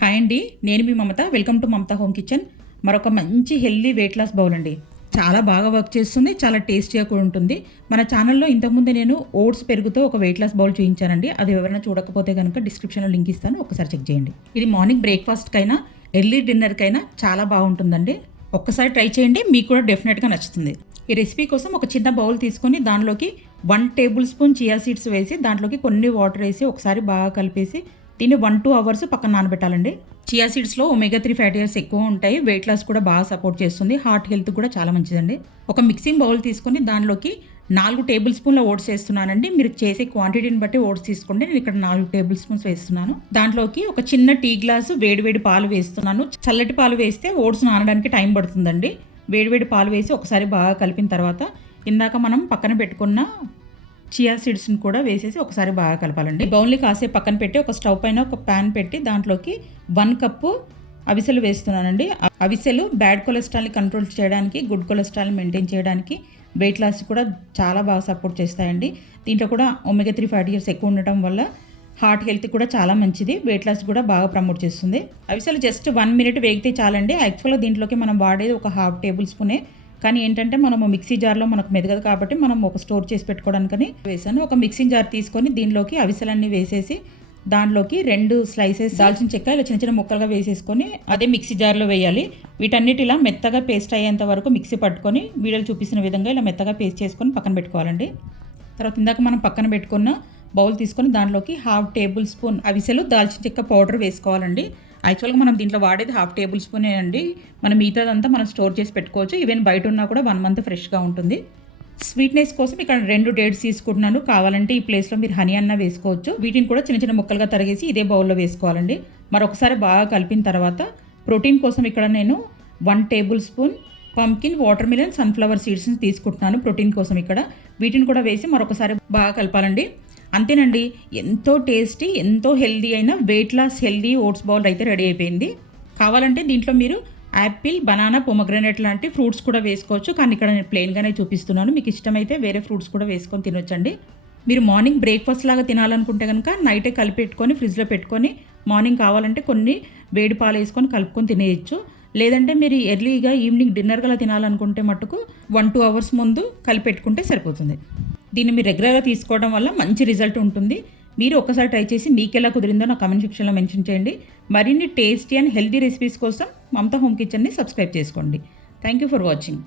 Hi అండి, నేను మీ Mamatha. Welcome to Mamatha home kitchen. మరొక మంచి హెల్దీ వెయిట్ లాస్ బౌల్ అండి. చాలా బాగా వర్క్ చేస్తుంది, చాలా టేస్టీగా కూడా ఉంటుంది. మన ఛానల్లో ఇంతకుముందు నేను ఓట్స్ పెరుగుతో ఒక వెయిట్ లాస్ బౌల్ చూపించానండి. అది ఎవరైనా చూడకపోతే కనుక డిస్క్రిప్షన్లో లింక్ ఇస్తాను, ఒకసారి చెక్ చేయండి. ఇది మార్నింగ్ బ్రేక్ఫాస్ట్కైనా ఎర్లీ డిన్నర్కైనా చాలా బాగుంటుందండి. ఒక్కసారి ట్రై చేయండి, మీకు కూడా డెఫినెట్గా నచ్చుతుంది. ఈ రెసిపీ కోసం ఒక చిన్న బౌల్ తీసుకొని దానిలోకి 1 టేబుల్ స్పూన్ చియా సీడ్స్ వేసి దాంట్లోకి కొన్ని వాటర్ వేసి ఒకసారి బాగా కలిపేసి దీన్ని 1-2 అవర్స్ పక్కన నానబెట్టాలండి. చియా సీడ్స్లో ఒమేగా 3 ఫ్యాటీ యాసిడ్స్ ఎక్కువ ఉంటాయి. వెయిట్ లాస్ కూడా బాగా సపోర్ట్ చేస్తుంది. హార్ట్ హెల్త్ కూడా చాలా మంచిదండి. ఒక మిక్సింగ్ బౌల్ తీసుకొని దానిలోకి 4 టేబుల్ స్పూన్ల ఓట్స్ వేస్తున్నానండి. మీరు చేసే క్వాంటిటీని బట్టి ఓట్స్ తీసుకోండి. నేను ఇక్కడ 4 టేబుల్ స్పూన్స్ వేస్తున్నాను. దాంట్లోకి ఒక చిన్న టీ గ్లాసు వేడివేడి పాలు వేస్తున్నాను. చల్లటి పాలు వేస్తే ఓట్స్ నానడానికి టైం పడుతుందండి. వేడివేడి పాలు వేసి ఒకసారి బాగా కలిపిన తర్వాత ఇందాక మనం పక్కన పెట్టుకున్న చియా సీడ్స్ని కూడా వేసేసి ఒకసారి బాగా కలపాలండి. బౌల్ని కాసేపు పక్కన పెట్టి ఒక స్టవ్ పైన ఒక ప్యాన్ పెట్టి దాంట్లోకి 1 కప్పు అవిసెలు వేస్తున్నానండి. అవిసెలు బ్యాడ్ కొలెస్ట్రాల్ని కంట్రోల్ చేయడానికి, గుడ్ కొలెస్ట్రాల్ని మెయింటైన్ చేయడానికి, వెయిట్ లాస్ కూడా చాలా బాగా సపోర్ట్ చేస్తాయండి. దీంట్లో కూడా ఒమేగా 3 ఫ్యాటీ యాసిడ్స్ ఎక్కువ ఉండటం వల్ల హార్ట్ హెల్త్ కూడా చాలా మంచిది. వెయిట్ లాస్ కూడా బాగా ప్రమోట్ చేస్తుంది. అవిసెలు జస్ట్ 1 మినిట్ వేగితే చాలండి. యాక్చువల్గా దీంట్లోకి మనం వాడేది ఒక 1/2 టేబుల్ స్పూనే. కానీ ఏంటంటే మనము మిక్సీ జార్లో మనకు మెదగదు కాబట్టి మనం ఒక స్టోర్ చేసి పెట్టుకోవడానికని వేసాను. ఒక మిక్సింగ్ జార్ తీసుకొని దీనిలోకి అవిసెలన్నీ వేసేసి దానిలోకి 2 స్లైసెస్ దాల్చిన చెక్క ఇలా చిన్న చిన్న ముక్కలుగా వేసేసుకొని అదే మిక్సీ జార్లో వేయాలి. వీటన్నిటి ఇలా మెత్తగా పేస్ట్ అయ్యేంత వరకు మిక్సీ పట్టుకొని వీడియోలు చూపిస్తున్న విధంగా ఇలా మెత్తగా పేస్ట్ చేసుకొని పక్కన పెట్టుకోవాలండి. తర్వాత ఇందాక మనం పక్కన పెట్టుకున్న బౌల్ తీసుకొని దాంట్లోకి 1/2 టేబుల్ స్పూన్ అవిసెలు దాల్చిన చెక్క పౌడర్ వేసుకోవాలండి. యాక్చువల్గా మనం దీంట్లో వాడేది 1/2 టేబుల్ స్పూనే అండి. మనం మిగతాదంతా మనం స్టోర్ చేసి పెట్టుకోవచ్చు. ఈవెన్ బయట ఉన్నా కూడా 1 మంత్ ఫ్రెష్గా ఉంటుంది. స్వీట్నెస్ కోసం ఇక్కడ 2 డేట్స్ తీసుకుంటున్నాను. కావాలంటే ఈ ప్లేస్లో మీరు హనీ అన్న వేసుకోవచ్చు. వీటిని కూడా చిన్న చిన్న ముక్కలుగా తరిగేసి ఇదే బౌల్లో వేసుకోవాలండి. మరొకసారి బాగా కలిపిన తర్వాత ప్రోటీన్ కోసం ఇక్కడ నేను 1 tablespoon pumpkin, watermelon, sunflower సీడ్స్ని తీసుకుంటున్నాను ప్రోటీన్ కోసం. ఇక్కడ వీటిని కూడా వేసి మరొకసారి బాగా కలపాలండి. అంతేనండి, ఎంతో టేస్టీ, ఎంతో హెల్దీ అయిన weight loss healthy oats bowl అయితే రెడీ అయిపోయింది. కావాలంటే దీంట్లో మీరు యాపిల్, బనానా, పొమగ్రనేట్ లాంటి ఫ్రూట్స్ కూడా వేసుకోవచ్చు. కానీ ఇక్కడ నేను ప్లెయిన్గానే చూపిస్తున్నాను. మీకు ఇష్టమైతే వేరే ఫ్రూట్స్ కూడా వేసుకొని తినొచ్చండి. మీరు మార్నింగ్ బ్రేక్ఫాస్ట్ లాగా తినాలనుకుంటే కనుక నైటే కలిపెట్టుకొని ఫ్రిడ్జ్లో పెట్టుకొని మార్నింగ్ కావాలంటే కొన్ని వేడి పాలు వేసుకొని కలుపుకొని తినేయచ్చు. లేదంటే మీరు ఎర్లీగా ఈవినింగ్ డిన్నర్ గలా తినాలనుకుంటే మట్టుకు 1-2 అవర్స్ ముందు కలిపెట్టుకుంటే సరిపోతుంది. దీన్ని మీరు రెగ్యులర్గా తీసుకోవడం వల్ల మంచి రిజల్ట్ ఉంటుంది. మీరు ఒక్కసారి ట్రై చేసి మీకు ఎలా కుదిరిందో నా కామెంట్ సెక్షన్లో మెన్షన్ చేయండి. మరిన్ని టేస్టీ అండ్ హెల్తీ రెసిపీస్ కోసం మమతా హోమ్ కిచెన్ని సబ్స్క్రైబ్ చేసుకోండి. Thank you for watching.